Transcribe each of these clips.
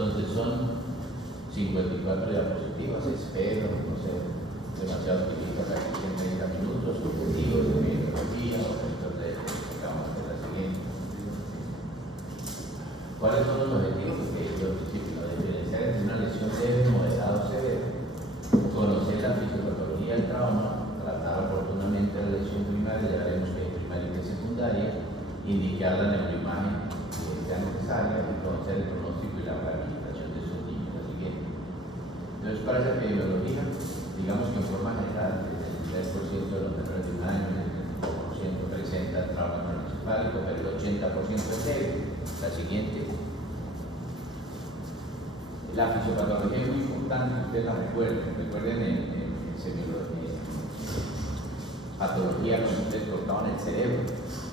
Entonces son 54 diapositivas, espero, no sé, demasiado utilizas aquí en 30 minutos, objetivos de metodología, entonces vamos a hacer la siguiente. ¿Cuáles son los objetivos? Porque yo principio de diferenciar entre una lesión leve, moderada o severa, conocer la fisiopatología del trauma, tratar oportunamente la lesión primaria, ya veremos que es primaria y que es secundaria, indicar la neuroimagen que sea necesaria y conocer el pronóstico y la rehabilitación de esos niños. La siguiente. Entonces, para esa epidemiología, digamos que en forma general, el 3% de los menores de un año, el 5% presenta trauma craneoencefálico, pero el 80% es leve. La siguiente. La fisiopatología es muy importante que ustedes la recuerden. Recuerden en patología cuando ustedes cortaban el cerebro.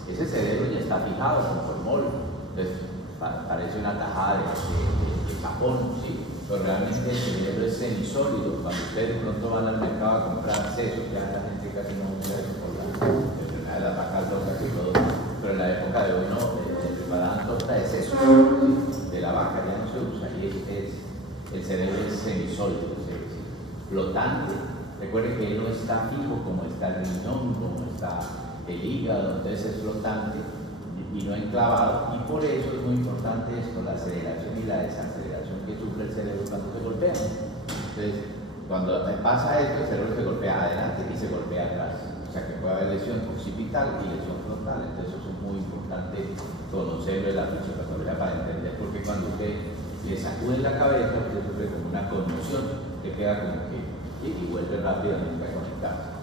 Ese cerebro ya está fijado con formol. Entonces, parece una tajada de Japón, ¿sí? Pero realmente el cerebro es semisólido. Cuando ustedes de pronto van al mercado a comprar sesos, ya la gente casi no usa eso por la enfermedad de las vacas locas y todo. Pero en la época de hoy no, se preparaban torta de seso, ¿sí? De la vaca, ya no se usa. Y el cerebro es semisólido, es flotante. Recuerden que él no está fijo como está el riñón, como está el hígado, entonces es flotante y no enclavado, y por eso es muy importante esto, la aceleración y la desaceleración que sufre el cerebro cuando se golpea. Entonces, cuando pasa esto, el cerebro se golpea adelante y se golpea atrás, o sea que puede haber lesión occipital y lesión frontal. Entonces eso es muy importante conocerlo de la fisiopatología para entender, porque cuando usted le sacuden la cabeza, usted sufre como una conmoción, que queda como que y vuelve rápidamente a conectarse.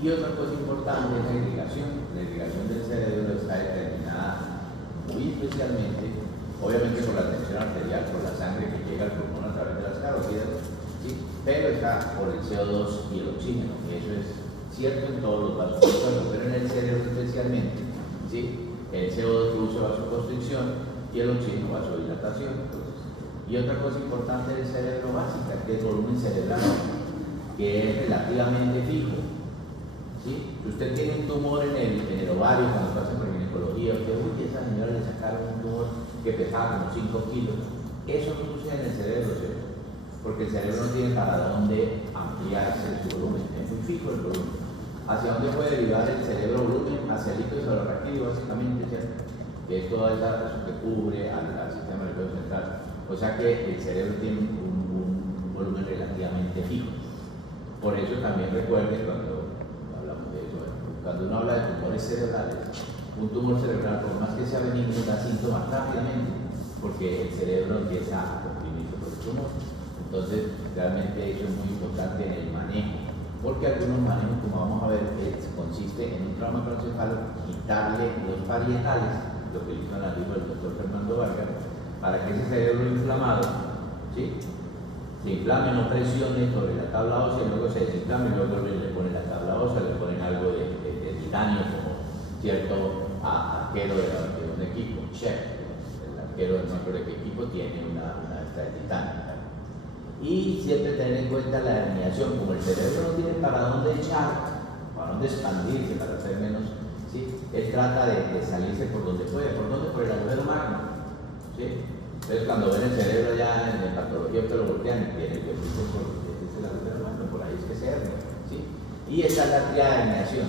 Y otra cosa importante es la irrigación. La irrigación del cerebro está determinada muy especialmente, obviamente por la tensión arterial, por la sangre que llega al pulmón a través de las carótidas, ¿sí? Pero está por el CO2 y el oxígeno, y eso es cierto en todos los vasos, pero en el cerebro especialmente, ¿sí? El CO2 produce vasoconstricción y el oxígeno vasodilatación. Y otra cosa importante del cerebro básica, que es el volumen cerebral, que es relativamente fijo. ¿Sí? Si usted tiene un tumor en el ovario, cuando pasa por ginecología, usted, uy, a esa señora le sacaron un tumor que pesaba como 5 kilos. Eso no sucede en el cerebro, ¿cierto? Porque el cerebro no tiene para dónde ampliarse su volumen, es muy fijo el volumen. ¿Hacia dónde puede derivar el cerebro volumen? Hacia el líquido cerebroraquídeo, básicamente, ¿cierto? Que es todo eso que cubre al sistema nervioso central. O sea que el cerebro tiene un volumen relativamente fijo. Por eso también recuerden cuando hablamos de eso, cuando uno habla de tumores cerebrales, un tumor cerebral, por más que sea benigno, da síntomas rápidamente, porque el cerebro empieza a comprimirse por el tumor. Entonces, realmente eso es muy importante en el manejo, porque algunos manejos, como vamos a ver, consiste en un trauma craneoencefálico, quitarle los parietales, lo que hizo en la libro del doctor Fernando Vargas, para que ese cerebro inflamado, ¿sí?, se inflame, no presione sobre la tabla ósea, y luego se desinflame, y luego le ponen la tabla ósea, le ponen algo de titanio, como cierto arquero de un equipo, chef, el arquero no recuerdo qué equipo tiene una esta de titanio. Y siempre tener en cuenta la herniación, como el cerebro no tiene para dónde echar, para dónde expandirse, para hacer menos, ¿sí?, él trata de salirse por donde puede. ¿Por dónde? Por el agujero magno, ¿sí? Entonces, cuando ven el cerebro ya en la patología, que lo voltean y tiene que irse por el agujero magno, por ahí es que se hernia, ¿sí? Y esta es la triada de herniación: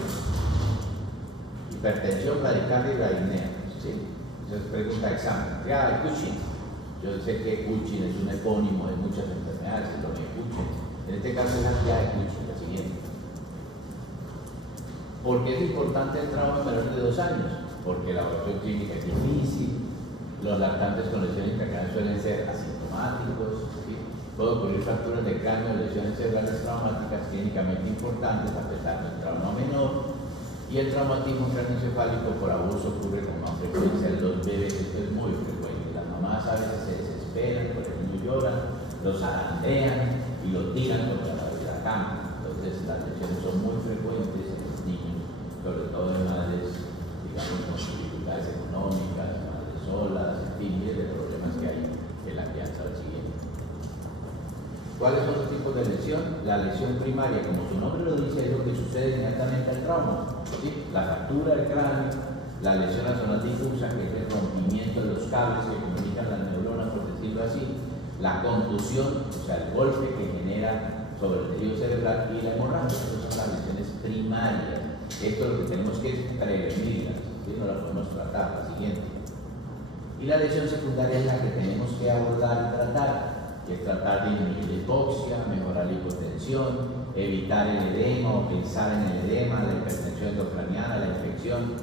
hipertensión, bradicardia y bradipnea, ¿sí? Entonces, pregunta de examen: triada de Cushing. Yo sé que Cushing es un epónimo de muchas enfermedades, es lo que Cushing. En este caso es la triada de Cushing, la siguiente. ¿Por qué es importante el trauma en menores de 2 años? Porque la evaluación clínica es difícil, los lactantes con lesiones intracraneales suelen ser asintomáticos, ¿sí? Puede ocurrir fracturas de cráneo, lesiones cerebrales traumáticas clínicamente importantes a pesar del trauma menor, y el traumatismo craneoencefálico por abuso ocurre con más frecuencia en los bebés. Esto es muy frecuente. Las mamás a veces se desesperan, por el niño llora, lo zarandean y lo tiran contra la cama. Entonces las lesiones son muy frecuentes en los niños, sobre todo en madres, digamos, con dificultades económicas, madres solas, en fin, miles de problemas que hay en la crianza del siguiente. ¿Cuáles son los tipos de lesión? La lesión primaria, como su nombre lo dice, es lo que sucede inmediatamente al trauma, ¿sí? La fractura del cráneo, la lesión axonal difusa, que es el rompimiento de los cables que comunican las neuronas, por decirlo así, la contusión, o sea, el golpe que genera sobre el tejido cerebral y la hemorragia. Esas son las lesiones primarias. Esto es lo que tenemos que prevenirlas, ¿sí? No la podemos tratar, la siguiente. Y la lesión secundaria es la que tenemos que abordar y tratar, que es tratar de disminuir la hipoxia, mejorar la hipotensión, evitar el edema o pensar en el edema, la hipertensión endocraniana, la infección,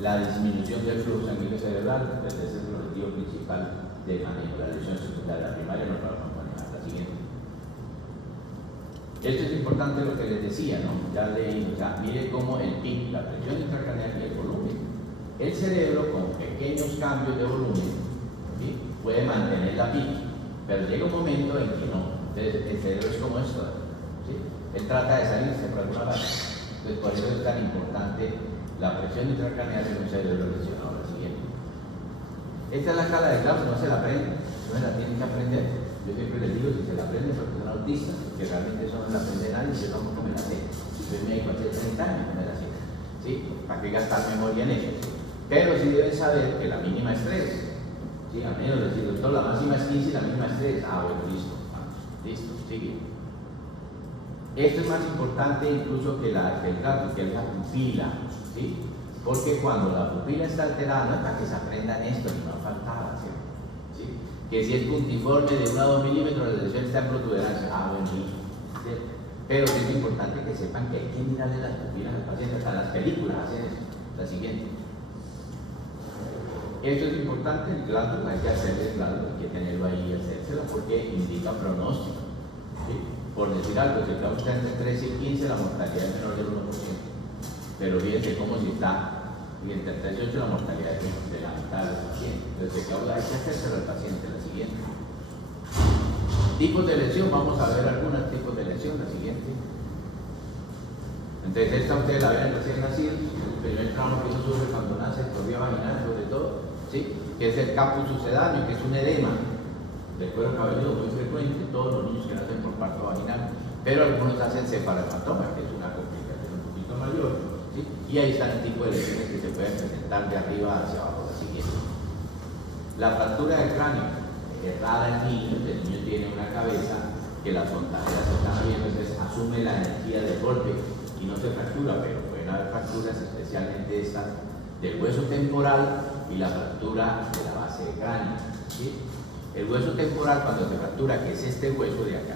la disminución del flujo sanguíneo cerebral. Pues ese es el objetivo principal del manejo. La lesión secundaria, la primaria no la vamos a manejar. La siguiente. Esto es importante lo que les decía, ¿no? Ya leímos, mire cómo el PIB, la presión intracraneal y el volumen. El cerebro con pequeños cambios de volumen, ¿sí?, puede mantener la PIB, pero llega un momento en que no. Entonces el cerebro es como esto, ¿sí? Él trata de salirse por alguna parte. Entonces por eso es tan importante la presión intracraneal en un cerebro lesionado. La siguiente. Esta es la escala de Gauss, no se la aprenden, no se la tienen que aprender. Yo siempre les digo, si se la aprenden porque son autistas, que realmente eso no la aprende nadie, si no, como me la sé. Si soy médico hace 30 años, no me la sé, ¿sí? ¿Para qué gastar memoria en eso? Pero sí deben saber que la mínima es 3. ¿Sí? Al menos decir, doctor, la máxima es 15 y la mínima es 3. Ah, bueno, listo. Vamos, listo, sigue. Esto es más importante incluso que el gato, que es la pupila, ¿sí? Porque cuando la pupila está alterada, no es para que se aprendan esto, ni no faltaba, ¿sí? Que si es puntiforme de 1 a 2 milímetros, la lesión está en protuberancia. Ah, bueno, ¿sí? Pero sí es importante que sepan que hay que mirarle las pupilas al paciente, hasta las películas hacen eso. La siguiente. Esto es importante, el glándula, hay que hacerle el glándula, hay que tenerlo ahí y hacérselo porque indica pronóstico, ¿sí? Por decir algo, si está usted entre 13 y 15, la mortalidad es menor del 1%. Pero fíjense cómo si está entre 3 y 8, la mortalidad es de la mitad del paciente. Entonces, hay que hacérselo al paciente. La siguiente. Tipos de lesión, vamos a ver algunos tipos de lesión. La siguiente. Entonces, esta ustedes la ven recién nacido, el primer trauma que uno sufre cuando nace, por vía vaginal sobre todo, ¿sí?, que es el caput sucedáneo, que es un edema del cuero cabelludo muy frecuente, todos los niños que nacen por parto vaginal, pero algunos hacen cefalohematoma, que es una complicación un poquito mayor, ¿sí? Y ahí están el tipo de lesiones que se pueden presentar de arriba hacia abajo. La siguiente. La fractura del cráneo es rara en niños, el niño tiene una cabeza que las fontaneras están viendo, entonces asume la energía del golpe y no se fractura, pero pueden haber fracturas, especialmente esta del hueso temporal y la fractura de la base de cráneo, ¿sí? El hueso temporal, cuando se fractura, que es este hueso de acá,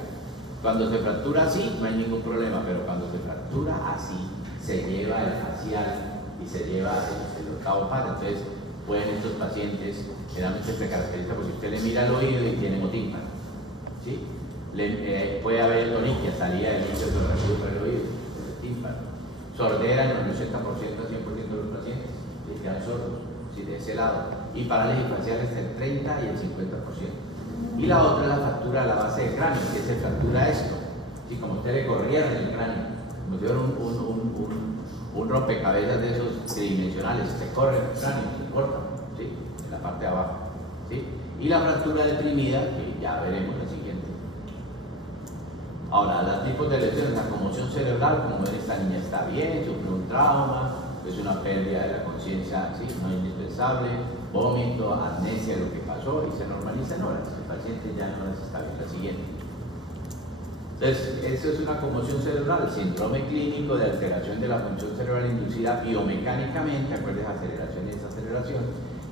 cuando se fractura así no hay ningún problema, pero cuando se fractura así se lleva el facial y se lleva el octavo pata. Entonces pueden estos pacientes, generalmente se caracteriza porque usted le mira el oído y tiene hemotímpano, ¿sí? Puede haber endoniquia, salida del líquido recorrido por el oído, el tímpano. Sordera en el 80% a 100% de los pacientes, les quedan sordos, ¿sí?, de ese lado. Y parálisis facial es el 30 y el 50%. Y la otra es la fractura de la base del cráneo, que se fractura esto, ¿sí?, como usted le corría en el cráneo, como si fuera un rompecabezas de esos tridimensionales, se corre en el cráneo, se corta, ¿sí?, en la parte de abajo, ¿sí? Y la fractura deprimida, que ya veremos en el siguiente. Ahora, los tipos de lesiones, la conmoción cerebral, como ven, esta niña está bien, sufre un trauma, es una pérdida de la conciencia, ¿sí?, no indispensable, vómito, amnesia de lo que pasó y se normaliza en horas. El paciente ya no está bien. La siguiente. Entonces, eso es una conmoción cerebral, síndrome clínico de alteración de la función cerebral inducida biomecánicamente, acuérdense, aceleración y desaceleración,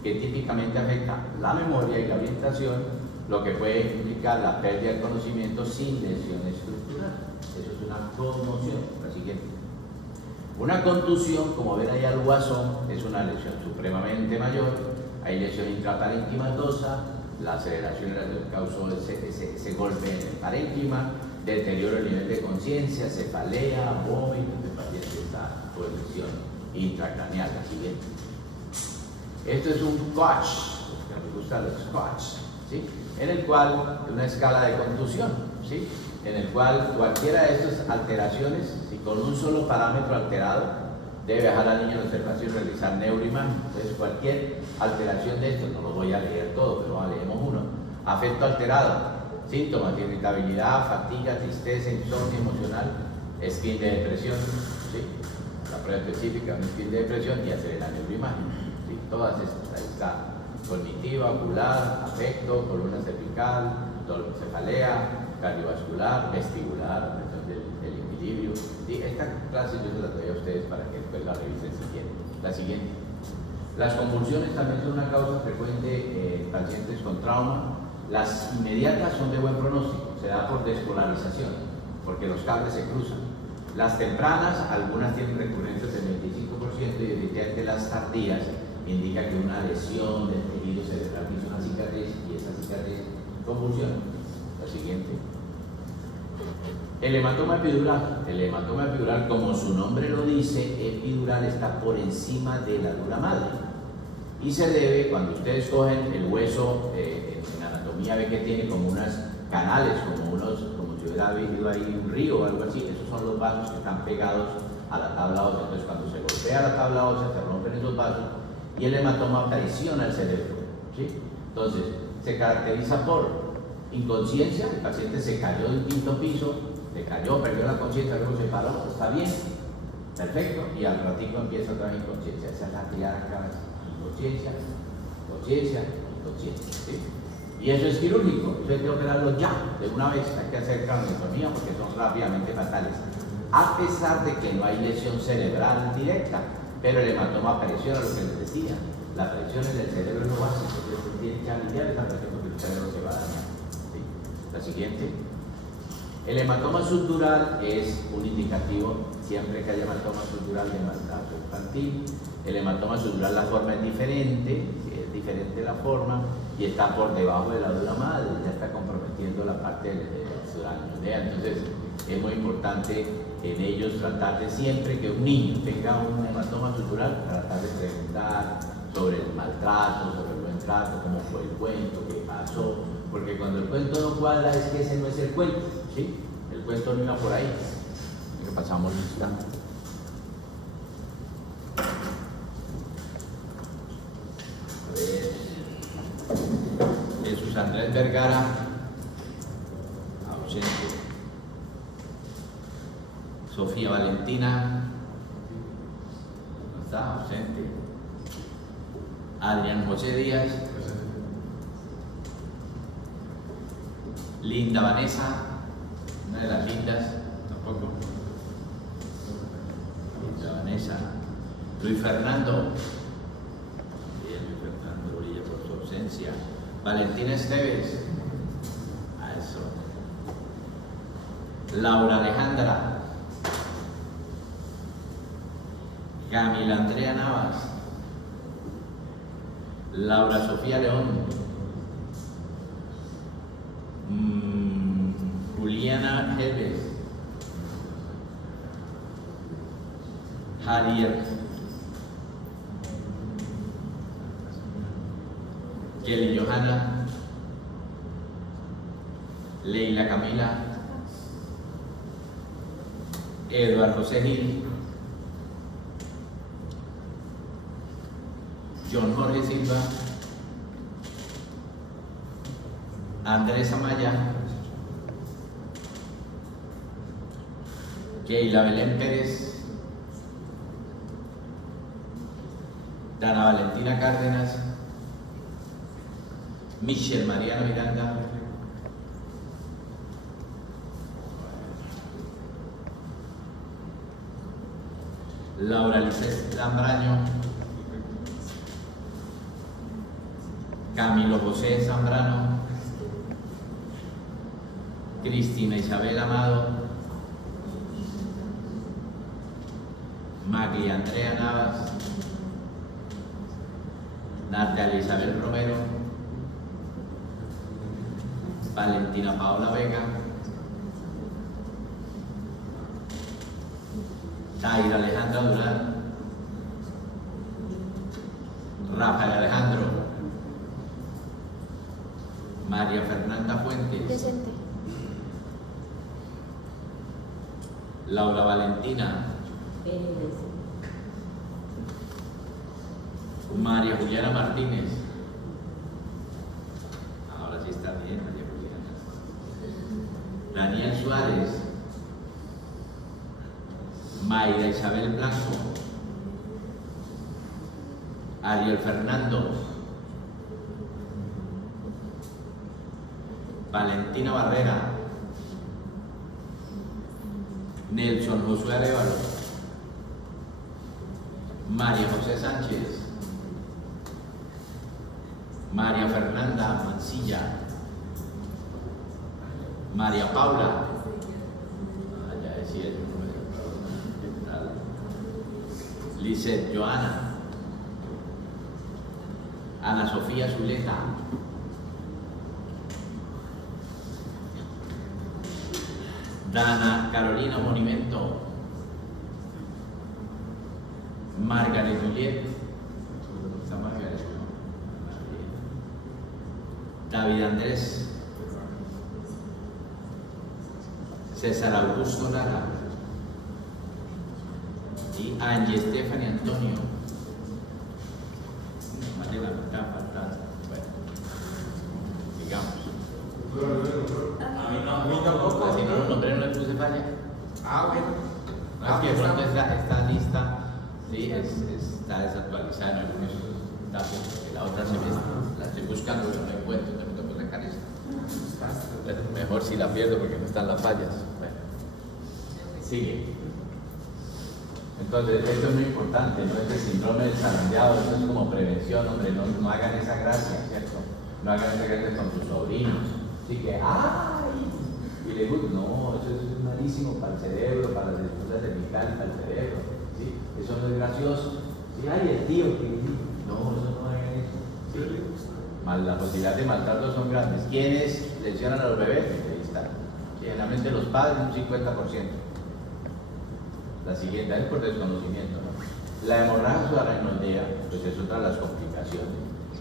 que típicamente afecta la memoria y la orientación, lo que puede implicar la pérdida del conocimiento sin lesión estructural. Eso es una conmoción. La siguiente. Una contusión, como ven ahí al guasón, es una lesión supremamente mayor. Hay lesión intraparenquimatosa, la aceleración causó ese golpe en el parénquima, deterioro del nivel de conciencia, cefalea, vómito, el paciente está por lesión intracraneal. La siguiente. Esto es un Koch, que me gustan los Koch, ¿sí?, en el cual una escala de contusión, ¿sí?, en el cual cualquiera de estas alteraciones, si con un solo parámetro alterado, debe dejar al niño en observación y realizar neuroimagen. Entonces, cualquier alteración de esto, no lo voy a leer todo, pero leemos uno. Afecto alterado, síntomas, irritabilidad, fatiga, tristeza, insomnio emocional, spin de depresión, ¿sí?, la prueba específica, un spin de depresión y hacer la neuroimagen, ¿sí?, todas estas, ahí está cognitiva, ocular, afecto, columna cervical, cefalea, cardiovascular, vestibular, del equilibrio. Sí, esta clase yo se la doy a ustedes para que después la revisen si quieren. La siguiente. Las convulsiones también son una causa frecuente en pacientes con trauma. Las inmediatas son de buen pronóstico, se da por despolarización, porque los cables se cruzan. Las tempranas, algunas tienen recurrencias del 25% y definitivamente las tardías indica que una lesión del tejido cerebral hizo una cicatriz y esa cicatriz convulsiona. La siguiente. El hematoma epidural. El hematoma epidural, como su nombre lo dice, epidural está por encima de la dura madre. Y se debe, cuando ustedes cogen el hueso, en anatomía ve que tiene como unos canales, como si hubiera habido ahí un río o algo así. Esos son los vasos que están pegados a la tabla ósea. Entonces, cuando se golpea la tabla ósea, se rompen esos vasos y el hematoma traiciona el cerebro. ¿Sí? Entonces, se caracteriza por inconsciencia. El paciente se cayó del quinto piso, se cayó, perdió la conciencia, luego se paró, está bien, perfecto, y al ratico empieza otra vez inconsciencia. Esa es la triada, inconsciencia, conciencia, inconsciencia. ¿Sí? Y eso es quirúrgico, eso hay que operarlo ya, de una vez. Hay que hacer craniotomía porque son rápidamente fatales, a pesar de que no hay lesión cerebral directa, pero el hematoma presiona, lo que les decía, la presión en el cerebro es lo básico, entonces tiene que aliviar esa presión porque el cerebro se va a dañar. ¿Sí? La siguiente. El hematoma subdural es un indicativo siempre que haya hematoma subdural de maltrato infantil. El hematoma subdural, la forma es diferente, es diferente la forma y está por debajo de la dura madre, ya está comprometiendo la parte del suraño. Entonces es muy importante en ellos tratar de siempre que un niño tenga un hematoma subdural, tratar de preguntar sobre el maltrato, sobre el buen trato, cómo fue el cuento, qué pasó, porque cuando el cuento no cuadra es que ese no es el cuento, ¿sí? El cuento no iba por ahí. ¿Qué pasamos lista? A ver. Jesús Andrés Vergara, ausente. Sofía Valentina, no está, ausente. Adrián José Díaz. Linda Vanessa, una de las lindas, tampoco. Linda Vanessa. Luis Fernando. Bien, Luis Fernando brilla por su ausencia. Valentina Esteves. A eso. Laura Alejandra. Camila Andrea Navas. Laura Sofía León. Juliana Helves. Javier. Kelly Johanna. Leila Camila. Eduardo José Gil. John Jorge Silva. Andrés Amaya. Keila Belén Pérez. Dana Valentina Cárdenas. Michelle Mariana Miranda. Laura Lisset Zambraño. Camilo José Zambrano. Cristina Isabel Amado. Magli Andrea Navas. Natalia Isabel Romero. Valentina Paola Vega. Zaira Alejandra Durán. Rafael Alejandro. María Fernanda Fuentes. Presente. Laura Valentina. María Juliana Martínez. Ahora sí está bien, María Juliana. Daniel Suárez. Mayra Isabel Blanco. Ariel Fernando. Valentina Barrera, Nelson Josué Arevalo, María José Sánchez, María Fernanda Mancilla, María Paula, ya decía el número, Lizeth Joana, Ana Sofía Zuleta, Dana Carolina Monimento, Margaret Juliet, David Andrés, César Augusto Lara y Angie Stephanie Antonio. Más de la mitad faltan. Bueno, digamos. A mí tampoco. Si no los nombré, no le puse falla. Bueno. No, es que de pronto esta lista sí, está desactualizada en algunos datos, porque la otra semestre la estoy buscando, pero no encuentro, tengo que sacar esta. Bueno, mejor si la pierdo porque no están las fallas. Bueno, sigue. Entonces, esto es muy importante, ¿no? Este síndrome del zarandeado, esto es como prevención, hombre, no hagan esa gracia, ¿cierto? No hagan esa gracia con sus sobrinos. Así que, ¡ay! Y le digo, no, eso es malísimo para el cerebro, para las estructuras cervicales, para el cerebro, ¿sí? Eso no es gracioso. ¿Sí? ¡Ay, el tío! Que no, eso no hagan eso. ¿Sí? La posibilidad de maltrato son grandes. ¿Quiénes lesionan a los bebés? Ahí está. Generalmente los padres, un 50%. La siguiente es por desconocimiento, ¿no? La hemorragia subaracnoidea, pues es otra de las complicaciones.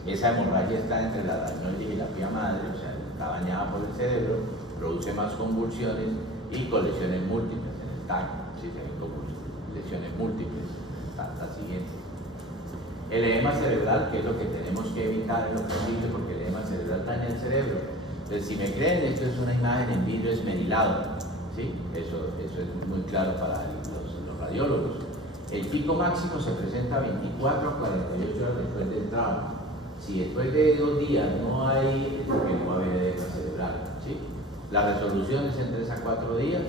Esa hemorragia está entre la aracnoide y la pía madre, o sea, está bañada por el cerebro, produce más convulsiones y con lesiones múltiples en el tacto, si se ven lesiones múltiples. La siguiente. El edema cerebral, que es lo que tenemos que evitar en lo posible, porque el edema cerebral daña el cerebro. Entonces, si me creen, esto es una imagen en vidrio esmerilado, ¿sí? Eso es muy claro para los radiólogos. El pico máximo se presenta 24 a 48 horas después del trauma. Si después de 2 días no hay, es porque no va a haber edema cerebral, ¿sí? La resolución es en 3 a 4 días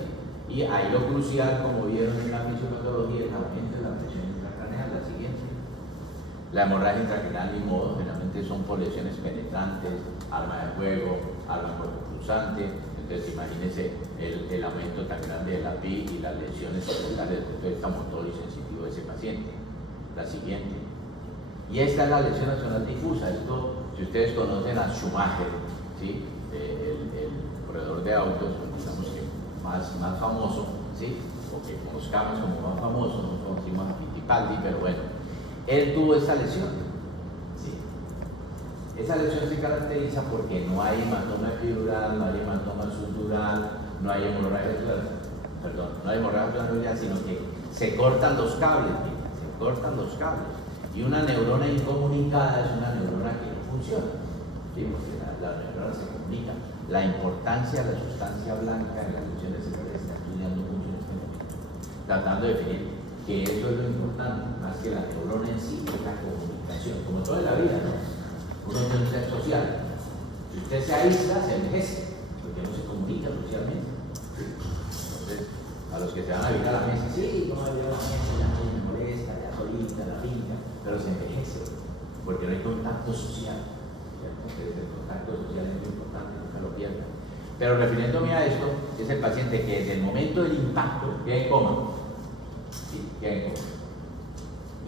y ahí lo crucial, como vieron en la fisiopatología, es el aumento de la presión intracraneal. La siguiente. La hemorragia intracraneal ni modo, generalmente son por lesiones penetrantes, arma de fuego, arma cortopulsante. Entonces imagínense el aumento tan grande de la PI y las lesiones secundarias desde el punto de vista motor y sensitivo de ese paciente. La siguiente. Y esta es la lesión axonal difusa. Esto, si ustedes conocen a Schumacher, ¿sí? El corredor de autos, digamos que más famoso, ¿sí? Porque conozcamos como más famoso, no conocimos a Fittipaldi, pero bueno, él tuvo esta lesión. ¿Sí? Esa lesión se caracteriza porque no hay hematoma epidural, no hay hematoma subdural, no hay hemorragia subaracnoidea, sino que se cortan los cables, se cortan los cables. Y una neurona incomunicada es una neurona que no funciona, ¿sí? Porque las neuronas se comunican. La importancia de la sustancia blanca en las lesiones cerebrales se está estudiando mucho en este momento, tratando de definir que eso es lo importante, más que la neurona en sí, es la comunicación, como toda la vida, ¿no? Uno es un ser social. Si usted se aísla, se envejece, porque no se comunica socialmente. Entonces, a los que se van a vivir a la mesa, sí, ¿cómo va a vivir a la mesa? Ya no me molesta, ya solita, la finca, pero se envejece, porque no hay contacto social. Entonces, el contacto social es muy importante, no se lo pierdan. Pero refiriéndome a esto, es el paciente que desde el momento del impacto queda en coma. Sí, queda en coma.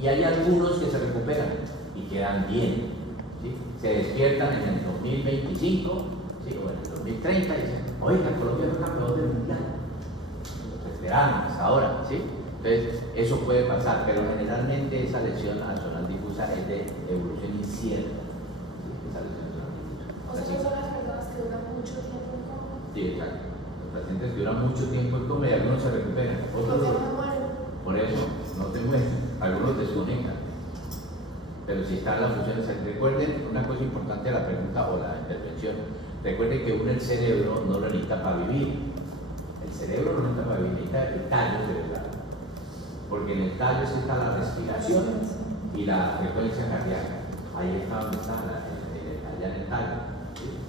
Y hay algunos que se recuperan y quedan bien. ¿Sí? Se despiertan en el 2025, ¿sí? O en el 2030 y dicen, oiga, Colombia fue campeón del mundial. Los esperaron hasta ahora, ¿sí? Entonces, eso puede pasar, pero generalmente esa lesión axonal difusa es de evolución incierta. ¿Sí? Esa lesión axonal difusa. O sea, son las personas que duran mucho tiempo en coma. Sí, exacto. Los pacientes que duran mucho tiempo en coma y algunos se recuperan. Otros no mueren. por eso, no te mueren. Algunos desconectan. Pero si están las funciones, recuerden una cosa importante de la pregunta o la intervención. Recuerden que uno el cerebro no lo necesita para vivir. El cerebro no lo necesita para vivir, necesita el tallo cerebral. Porque en el tallo está la respiración y la frecuencia cardíaca. Ahí está donde está, allá en el tallo. ¿Sí?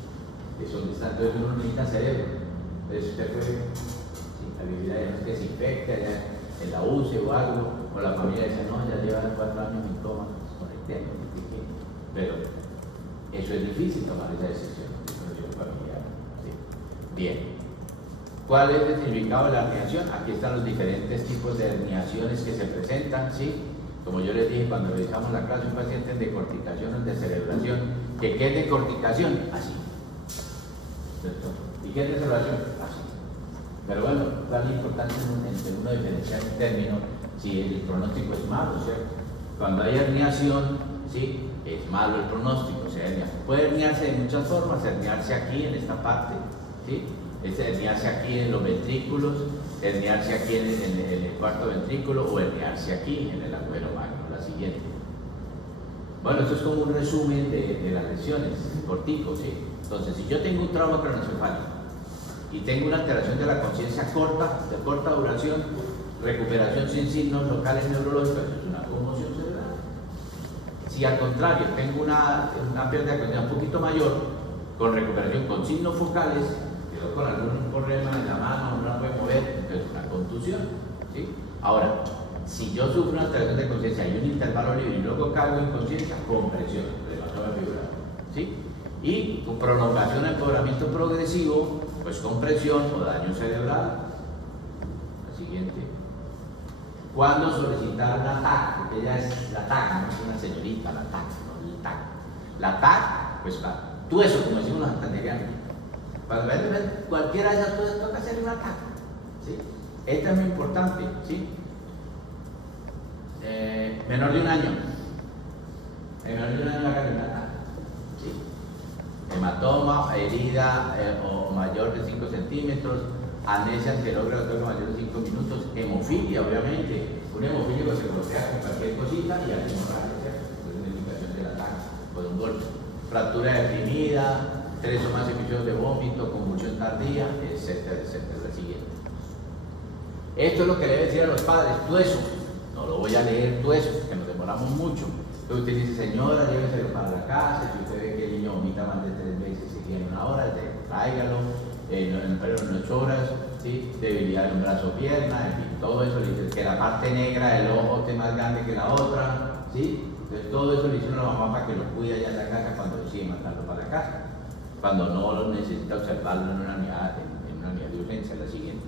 es donde está, entonces uno no necesita cerebro. Entonces usted puede, sí, la habilidad ya no es que se infecte, ya en la UCI o algo, o la familia dice, no, ya llevan 4 años en coma, desconectemos, pero eso es difícil tomar esa decisión familiar. ¿Sí? Bien. ¿Cuál es el significado de la herniación? Aquí están los diferentes tipos de herniaciones que se presentan, ¿sí? Como yo les dije cuando revisamos la clase, un paciente en decorticación o en descerebración, ¿qué es decorticación? Así. ¿Cierto? ¿Y qué es descerebración? Así. Pero bueno, ¿cuál es la importancia entre uno diferenciar un término si el pronóstico es malo, ¿cierto? Cuando hay herniación, ¿sí? Es malo el pronóstico, se hernia. Puede herniarse de muchas formas, herniarse aquí en esta parte, ¿sí? Es herniarse aquí en los ventrículos, herniarse aquí en el cuarto ventrículo o herniarse aquí en el agujero magno, la siguiente. Bueno, esto es como un resumen de las lesiones, cortico, ¿sí? Entonces, si yo tengo un trauma craneoencefálico y tengo una alteración de la conciencia corta, de corta duración, recuperación sin signos locales neurológicos, eso es una conmoción cerebral. Si al contrario tengo una pérdida de conciencia un poquito mayor, con recuperación con signos focales, quedó con algún problema en la mano, no la puede mover, entonces una contusión, ¿sí? Ahora, si yo sufro una alteración de conciencia y un intervalo libre y luego caigo en conciencia, compresión, hematoma fibroso, ¿sí? Y con prolongación, empeoramiento progresivo, pues compresión o daño cerebral. La siguiente. ¿Cuándo solicitar la TAC? Porque ella es la TAC, no es una señorita, la TAC, no el TAC. La TAC, pues tú eso, como decimos los santandereanos. Cuando ven cualquiera de esas cosas, toca hacer una TAC, ¿sí? Esta es muy importante, ¿sí? Menor de un año. Menor de un año hagan una TAC, ¿sí? Hematoma, herida o mayor de 5 centímetros, amnesia anterografía mayor de 5 minutos, hemofilia, obviamente. Un hemofílico se bloquea con cualquier cosita y hay hemorragia, es una indicación del ataque, con un golpe. Fractura deprimida, 3 o más episodios de vómito, convulsión tardía, etcétera, etcétera. La siguiente. Esto es lo que le debe decir a los padres, tú eso. No lo voy a leer tú eso, que nos demoramos mucho. Entonces usted dice, señora, lléveselo para la casa, si usted ve que el niño vomita más de 3 veces y tiene 1 hora, tráigalo, en 8 horas, ¿sí? Debilidad de un brazo o pierna, en fin, todo eso le dice que la parte negra del ojo esté más grande que la otra, ¿sí? Entonces todo eso le dice a la mamá para que lo cuide allá en la casa cuando decide mandarlo para la casa, cuando no lo necesita observarlo en una unidad de urgencia, la siguiente.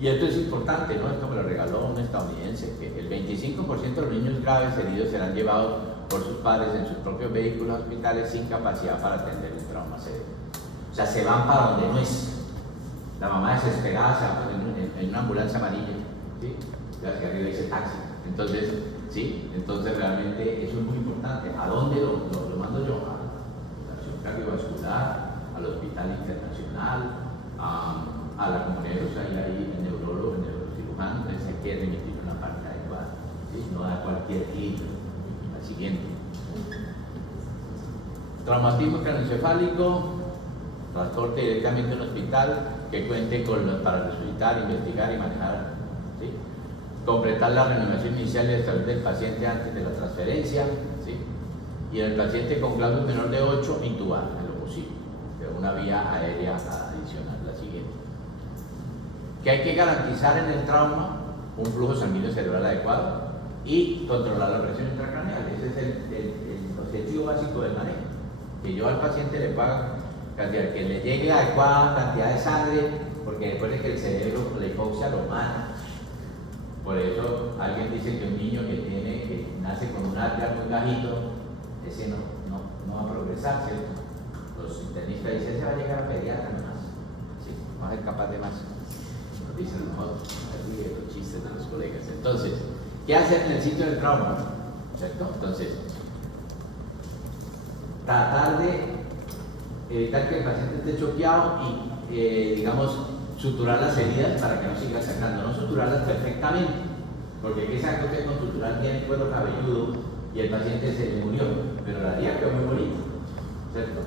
Y esto es importante, ¿no? Esto me lo regaló un estadounidense, que el 25% de los niños graves heridos serán llevados por sus padres en sus propios vehículos hospitales sin capacidad para atender un trauma severo. O sea, se van para donde no es. La mamá desesperada se va en una ambulancia amarilla, ¿sí? Hacia arriba dice taxi. Entonces, ¿sí? Entonces realmente eso es muy importante. ¿A dónde lo mando yo? A la acción cardiovascular, al hospital internacional, a la comunidad, o sea, ahí el neurólogo, el neurocirujano, entonces se quiere emitir una parte adecuada, ¿sí? No da cualquier hito. La siguiente. Traumatismo craneoencefálico, transporte directamente a un hospital que cuente para resucitar, investigar y manejar, ¿sí? Completar la reanimación inicial y establecer el paciente antes de la transferencia, ¿sí? Y en el paciente con clausus menor de 8, intubar en lo posible, pero una vía aérea adicional. La siguiente. Que hay que garantizar en el trauma un flujo sanguíneo cerebral adecuado y controlar la presión intracraneal. Ese es el objetivo básico del manejo. Que yo al paciente le paga cantidad, que le llegue adecuada cantidad de sangre, porque después de que el cerebro, la hipoxia lo mata. Por eso alguien dice que un niño que nace con un atria muy bajito, ese no va a progresar, ¿cierto? Los internistas dicen, ese va a llegar a pediatra nomás, ¿sí? No va a ser capaz de más. Nos dicen nosotros, así de los chistes de los colegas. Entonces, ¿qué hacer en el sitio del trauma? ¿Cierto? Entonces, tratar de evitar que el paciente esté choqueado y, digamos, suturar las heridas para que no siga sangrando, no suturarlas perfectamente, porque ¿qué sabe usted con suturar bien el cuero cabelludo y el paciente se le murió? Pero la herida quedó muy bonita, ¿cierto?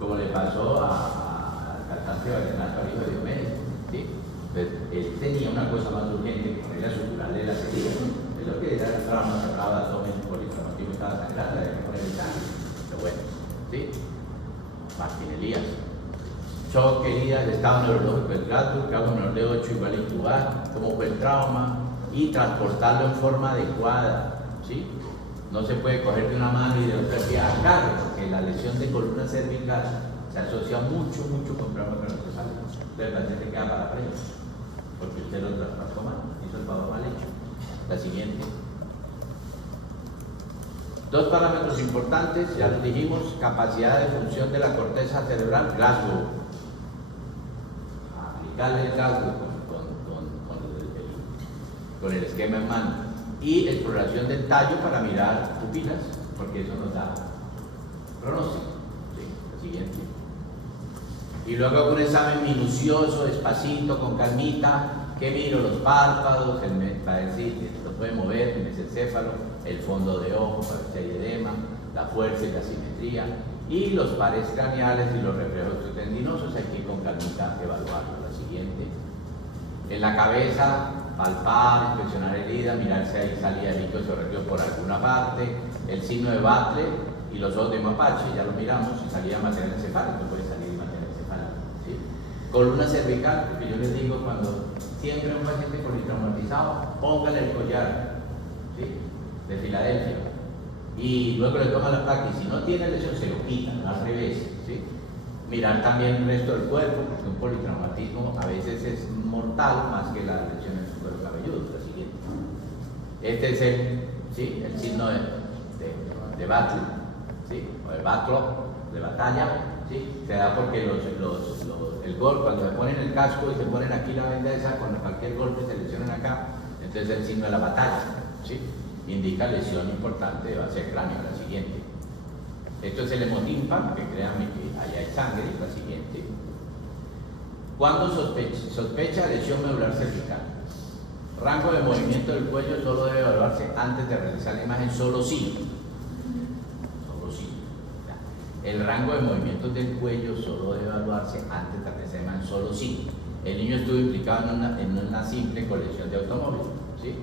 Como le pasó al cantante vallenato, al hijo de Diomedes, ¿sí? Pues él tenía una cosa más urgente que poner a suturarle las heridas, es lo que era el trauma cerrado de abdomen por inflamativo, estaba sangrando, había que ponerle sangre, pero bueno, ¿sí? Martín Elías. Shock, heridas, estado neurológico del gato, grado menor de 8 igual a intubar, cómo fue el trauma y transportarlo en forma adecuada, ¿sí? No se puede coger de una mano y de otra pie a cargo, porque la lesión de columna cervical se asocia mucho con trauma craneoencefálico. Entonces el paciente queda parapléjico, porque usted lo traspasó mal, hizo el favor mal hecho. La siguiente. Dos parámetros importantes, ya los dijimos: capacidad de función de la corteza cerebral, Glasgow. Aplicarle el Glasgow con el esquema en mano. Y exploración del tallo para mirar pupilas, porque eso nos da pronóstico. ¿Sí? La siguiente. Y luego hago un examen minucioso, despacito, con calmita, que miro los párpados, para ver si lo puede mover, el mesencéfalo, el fondo de ojo, para ver si hay edema, la fuerza y la simetría, y los pares craneales y los reflejos tendinosos, hay que ir con calmita evaluarlo. La siguiente. En la cabeza, palpar, inspeccionar herida, mirar si hay salida de líquido sorregio por alguna parte, el signo de Butler y los ojos de mapache, ya lo miramos, y salida de material encefálico, puede salir de material encefálico. ¿Sí? Columna cervical, porque yo les digo, cuando siempre un paciente politraumatizado, póngale el collar, ¿sí? De Filadelfia, y luego le toma la placa, y si no tiene lesión se lo quitan, al revés, ¿sí? Mirar también el resto del cuerpo, porque un politraumatismo a veces es mortal más que la lesión en su cuero cabelludo. La siguiente. Este es el signo de battle, ¿sí? O el backlog, de batalla, ¿sí? Se da porque el golpe, cuando se ponen el casco y se ponen aquí la venda esa, cuando cualquier golpe se lesionan acá, entonces es el signo de la batalla, ¿sí? Indica lesión importante de base de cráneo. La siguiente. Esto es el hemotimpano, que créanme que allá hay sangre. La siguiente. ¿Cuándo sospecha lesión medular cervical? Rango de movimiento del cuello solo debe evaluarse antes de realizar la imagen, solo sí. Solo sí. El rango de movimiento del cuello solo debe evaluarse antes de realizar la imagen, solo sí. El niño estuvo implicado en una simple colisión de automóvil, ¿sí?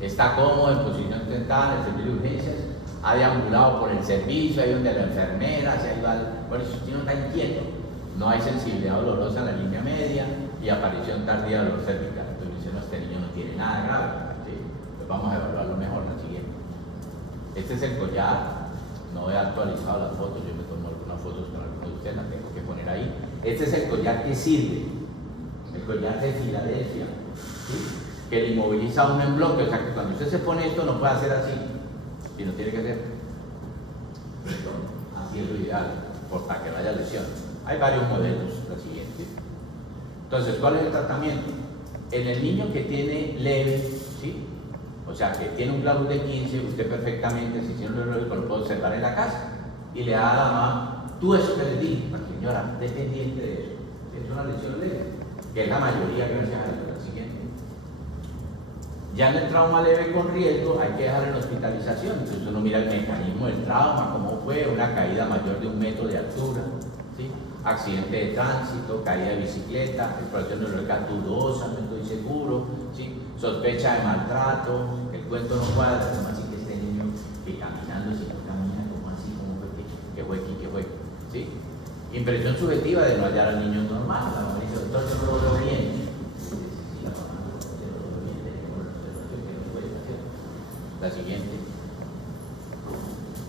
Está cómodo en posición tentada en el servicio de urgencias, ha deambulado por el servicio, ahí donde la enfermera se ha ido por eso el niño está inquieto, no hay sensibilidad dolorosa en la línea media y aparición tardía de dolor cervical. Entonces dicen, no, este niño no tiene nada grave, ¿sí? Pues vamos a evaluarlo mejor. La siguiente. Este es el collar, no he actualizado las fotos, yo me tomo algunas fotos con algunos de ustedes, las tengo que poner ahí. Este es el collar que sirve, el collar de Filadelfia, ¿sí? Que le inmoviliza uno en bloque, o sea que cuando usted se pone esto no puede hacer así, sino tiene que hacer así, es lo ideal, para que no haya lesión. Hay varios modelos. La siguiente. Entonces, ¿cuál es el tratamiento? En el niño que tiene leve, ¿sí? O sea, que tiene un Glaucus de 15, usted perfectamente, si tiene un neurológico, lo puede observar en la casa y le da a la mamá, tú eso que le dije, señora, dependiente de eso. Es una lesión leve, que es la mayoría, gracias a Dios. La siguiente. Ya en el trauma leve con riesgo hay que dejar en hospitalización, entonces uno mira el mecanismo del trauma, cómo fue, una caída mayor de 1 metro de altura, ¿sí? Accidente de tránsito, caída de bicicleta, exploración neurológica dudosa, no estoy seguro, ¿sí? Sospecha de maltrato, el cuento no cuadra, como así que este niño que caminando se fue caminando, como así, como fue que fue aquí, que fue, ¿sí? Impresión subjetiva de no hallar al niño normal, la mamá dice, doctor, yo no lo veo bien. La siguiente.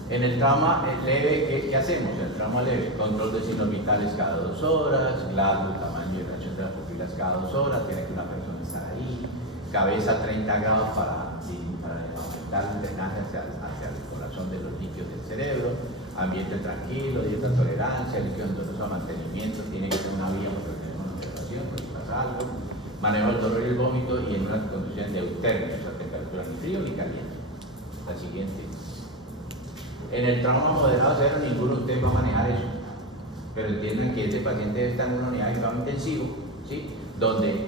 En el trauma leve, ¿qué hacemos? En el trauma leve, control de signos vitales cada 2 horas, Glasgow, tamaño y reacción de las pupilas cada 2 horas, tiene que una persona estar ahí, cabeza 30 grados para aumentar el drenaje hacia el corazón de los líquidos del cerebro, ambiente tranquilo, dieta tolerancia, líquido endoroso a mantenimiento, tiene que ser una vía porque tenemos una observación, por si pasa algo, manejo del dolor y el vómito y en unas condiciones de eutérmica, o sea, temperatura ni frío ni caliente. La siguiente. En el trauma moderado cero, ninguno de ustedes va a manejar eso, pero entiendan que este paciente debe estar en una unidad de cuidado intensivo, ¿sí? Donde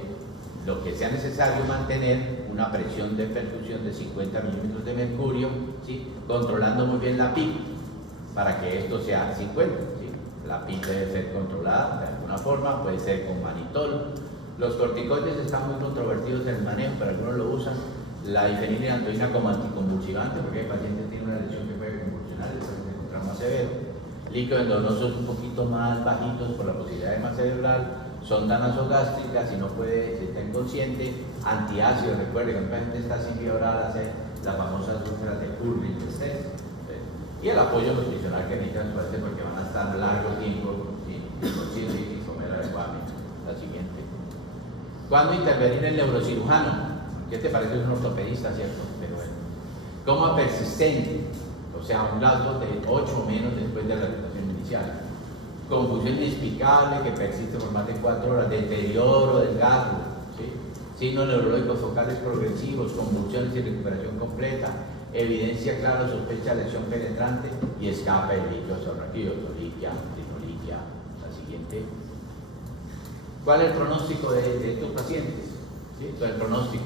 lo que sea necesario mantener una presión de perfusión de 50 milímetros de mercurio, ¿sí? Controlando muy bien la PIC para que esto sea 50, ¿sí? La PIC debe ser controlada de alguna forma, puede ser con manitol. Los corticoides están muy controvertidos en el manejo, pero algunos lo usan. La difenilantoína como anticonvulsivante, porque el paciente tiene una lesión que puede convulsionar, después de un trauma severo. líquidos endovenosos un poquito más bajitos por la posibilidad de edema cerebral, sonda nasogástrica, si no puede, si está inconsciente, antiácido, recuerde que el paciente está sin oral, hace las famosas úlceras de Purley test, y el apoyo nutricional que necesitan suerte porque van a estar largo tiempo sin comer adecuadamente. La siguiente. ¿Cuándo intervenir el neurocirujano? ¿Qué te parece un ortopedista, cierto? Pero bueno. Coma persistente, o sea, un lapso de 8 o menos después de la rehabilitación inicial. Confusión inexplicable que persiste por más de 4 horas, deterioro del gasto, ¿sí? Signos neurológicos focales progresivos, convulsiones y recuperación completa, evidencia clara o sospecha de lesión penetrante y escape de líquidos sorraquídeos, oliquia, trinoliquia. La siguiente. ¿Cuál es el pronóstico de estos pacientes? ¿Sí? Entonces, el pronóstico.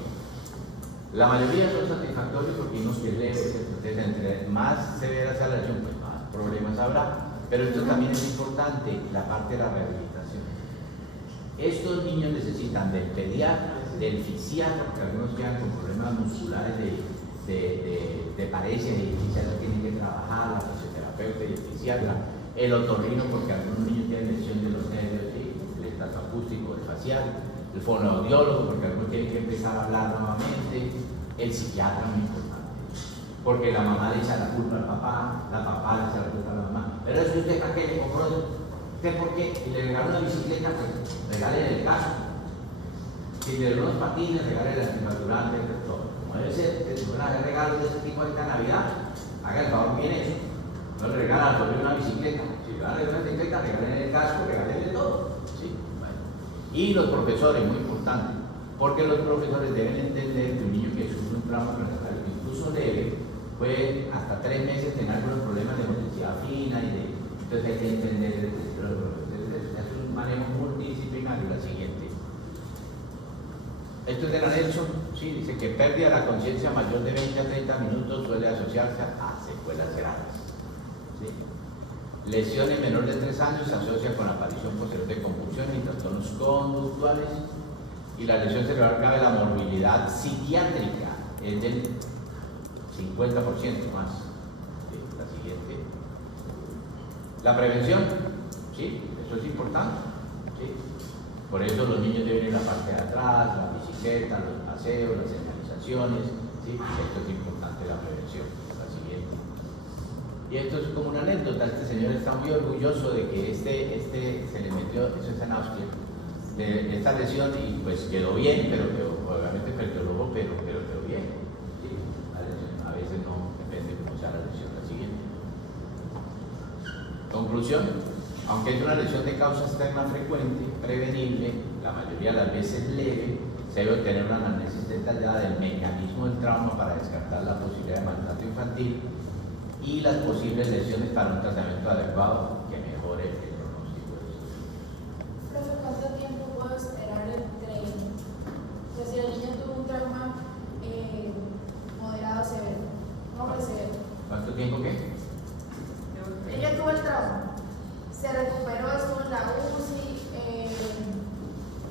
La mayoría son satisfactorios porque unos que es leve, entonces entre más severa sea la lesión, pues más problemas habrá. Pero esto también es importante, la parte de la rehabilitación. Estos niños necesitan del pediatra, del fisiatra, porque algunos quedan con problemas musculares de paresia, y el fisiatra tiene que trabajar, la fisioterapeuta y el fisiatra, el otorrino, porque algunos niños tienen lesión de los nervios, el acústico, el facial, el fonoaudiólogo, porque algunos tienen que empezar a hablar nuevamente, el psiquiatra, muy importante, porque la mamá le echa la culpa al papá, la papá le echa la culpa a la mamá, pero eso usted para qué le compró, ¿usted por qué? Y le regaló una bicicleta, pues regale el casco, si le dio unos patines, regale el antimaturante, todo. Como debe ser, que si van a hacer regalos de ese tipo esta Navidad, haga el favor bien hecho, no le regala sobre una bicicleta, si le van a regalar una bicicleta, regale el casco, regale todo. ¿Sí? Bueno. Y los profesores, muy importante, porque los profesores deben entender que un niño que sufre un trauma planetario, incluso leve, puede hasta 3 meses tener algunos problemas de motricidad fina entonces hay que entender es un manejo multidisciplinario. La siguiente. Esto es de la Nelson, sí, dice que pérdida de la conciencia mayor de 20 a 30 minutos suele asociarse a secuelas graves. ¿Sí? Lesiones menor de 3 años se asocia con la aparición posterior de convulsiones y trastornos conductuales, y la lesión cerebral grave, la morbilidad psiquiátrica es del 50% más. ¿Sí? La siguiente. La prevención, ¿sí? Eso es importante. ¿Sí? Por eso los niños deben ir a la parte de atrás, la bicicleta, los paseos, las señalizaciones. ¿Sí? Esto es importante, la prevención. La siguiente. Y esto es como una anécdota. Este señor está muy orgulloso de que se le metió, eso es en Austria, de esta lesión, y pues quedó bien, pero obviamente perdió el ojo, pero quedó bien. ¿Sí? A veces no, depende cómo sea la lesión. La siguiente. Conclusión: aunque es una lesión de causa externa frecuente, prevenible, la mayoría de las veces leve, se debe obtener una análisis detallada del mecanismo del trauma para descartar la posibilidad de maltrato infantil y las posibles lesiones para un tratamiento adecuado que mejore el pronóstico. Profe, ¿cuánto tiempo puedo esperar entre, pues, si el niño tuvo un trauma moderado severo, no muy severo? ¿Cuánto tiempo qué? Ella tuvo el trauma, se recuperó, estuvo en la UCI,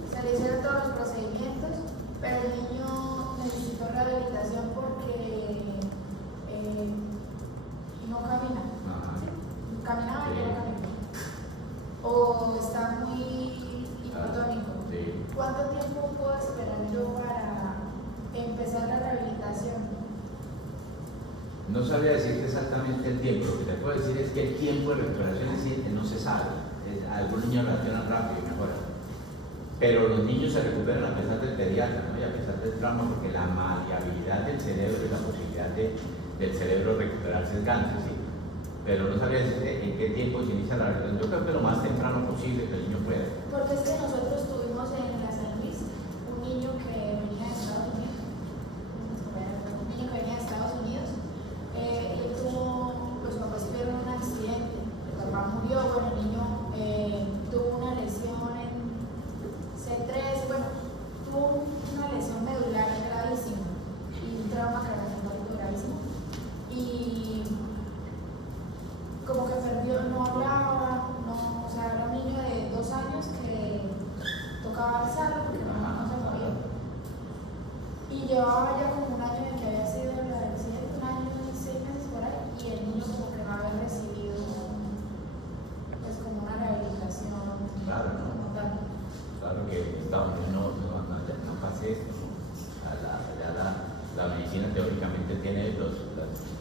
se le hicieron todos los procedimientos, pero el niño necesitó rehabilitación porque no camina. ¿Sí? Caminaba y no caminaba. O está muy hipotónico. Sí. ¿Cuánto tiempo puedo esperar yo para empezar la rehabilitación? No sabría decirte exactamente el tiempo. Lo que te puedo decir es que el tiempo de recuperación no se sabe. Algunos niños reaccionan rápido y mejoran. Pero los niños se recuperan a pesar del pediatra, ¿no? Y a pesar del trauma, porque la maleabilidad del cerebro y la posibilidad del cerebro recuperarse es grande, ¿sí? Pero no sabría decirte en qué tiempo se inicia la recuperación. Yo creo que lo más temprano posible que el niño pueda. Porque es que nosotros tuvimos en la San Luis un niño que venía de Estados Unidos. Él tuvo, los papás tuvieron un accidente, el papá murió, bueno, el niño tuvo una lesión en C3, bueno, tuvo una lesión medular gravísima y un trauma craneoencefálico gravísimo. Y como que perdió, no hablaba, no, o sea, era un niño de 2 años que tocaba alzarlo porque no se movía. deportado, no pasé esto. La medicina teóricamente tiene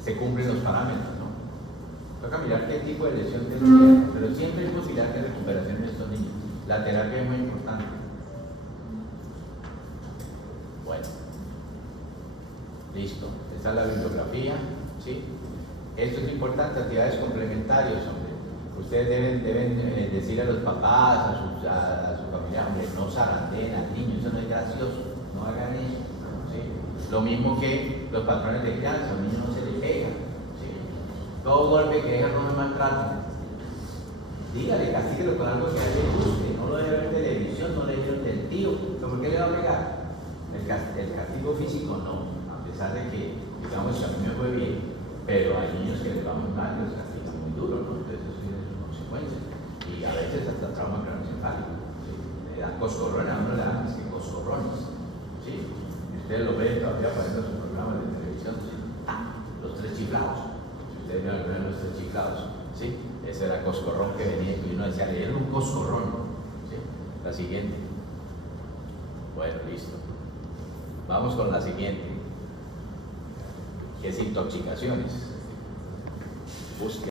se cumplen los parámetros, ¿no? Toca mirar qué tipo de lesión tendría, pero siempre hay posibilidad de recuperación en estos niños. La terapia es muy importante. Bueno, listo. Esta es la bibliografía, ¿sí? Esto es importante, actividades complementarias, hombre. Ustedes deben decir a los papás, a su familia, hombre, no zarandeen al niño, eso no es gracioso, no hagan eso, ¿sí? Lo mismo que los patrones de crianza, al niño no se le pega, ¿sí? Todo golpe que deja no se maltrata. Dígale, castíguelo con algo que a él le guste, no lo debe ver en televisión, no le dieron del tío, ¿pero por qué le va a pegar? El castigo físico no, a pesar de que, digamos, que a mí me fue bien, pero hay niños que les va muy mal, los castigan muy duro, ¿no? Entonces eso tiene sus consecuencias. Y a veces hasta trauma craneoencefálico, ¿sí? Le dan coscorrones, a uno le dan coscorrones, ¿sí? Y ustedes lo ven todavía apareciendo sus programas de televisión, ¿sí? Los tres chiflados. Si ustedes ven alguna de los tres chiflados, ¿sí? Ese era coscorrón que venía y uno decía, le dieron un coscorrón, ¿sí? La siguiente. Bueno, listo. Vamos con la siguiente, que es intoxicaciones. Busque